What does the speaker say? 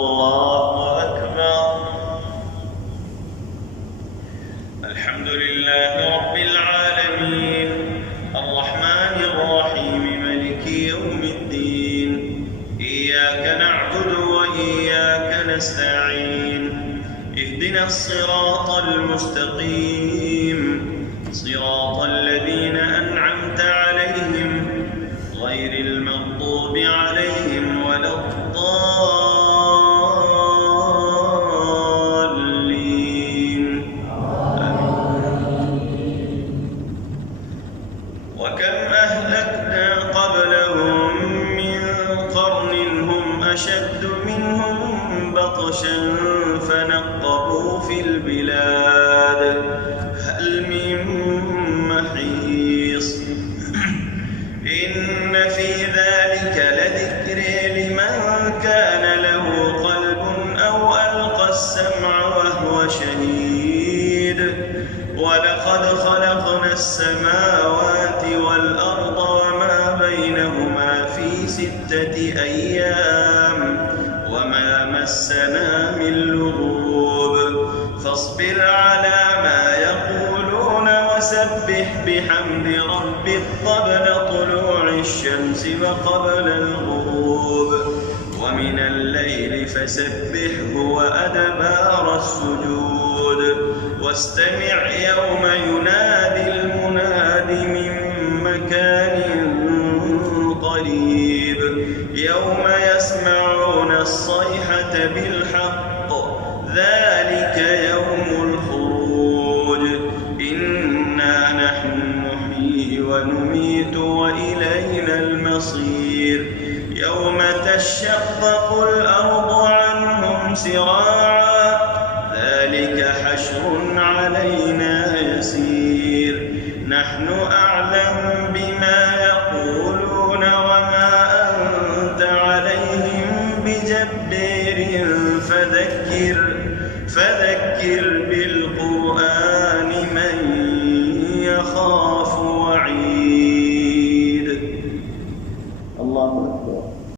الله أكبر. الحمد لله رب العالمين الرحمن الرحيم مالك يوم الدين إياك نعبد وإياك نستعين اهدنا الصراط المستقيم صراط الذين أنعمت عليهم غير المغضوب عليهم ولا الضالين وكم أهلكنا قبلهم من قرن هم أشد منهم بطشا فنقبوا في البلاد هل من محيص إن في ذلك لذكر لمن كان له قلب أو ألقى السمع وهو شهيد ولقد خلقنا السماوات والأرض وما بينهما في 6 أيام وما مسنا من لغوب فاصبر على ما يقولون وسبح بحمد ربك قبل طلوع الشمس وقبل الغروب ومن الليل فسبحه وأدبار السجود واستمع يوم ينادي المناد من مكان قريب يوم يسمعون الصيحة بالحق ذلك يوم الخروج إنا نحن نحيي ونميت وإلينا المصير يوم تشقق الأرض عنهم سراعا ذلك حشر علينا يسير نحن أعلم بما يقولون وما أنت عليهم بجبار فذكر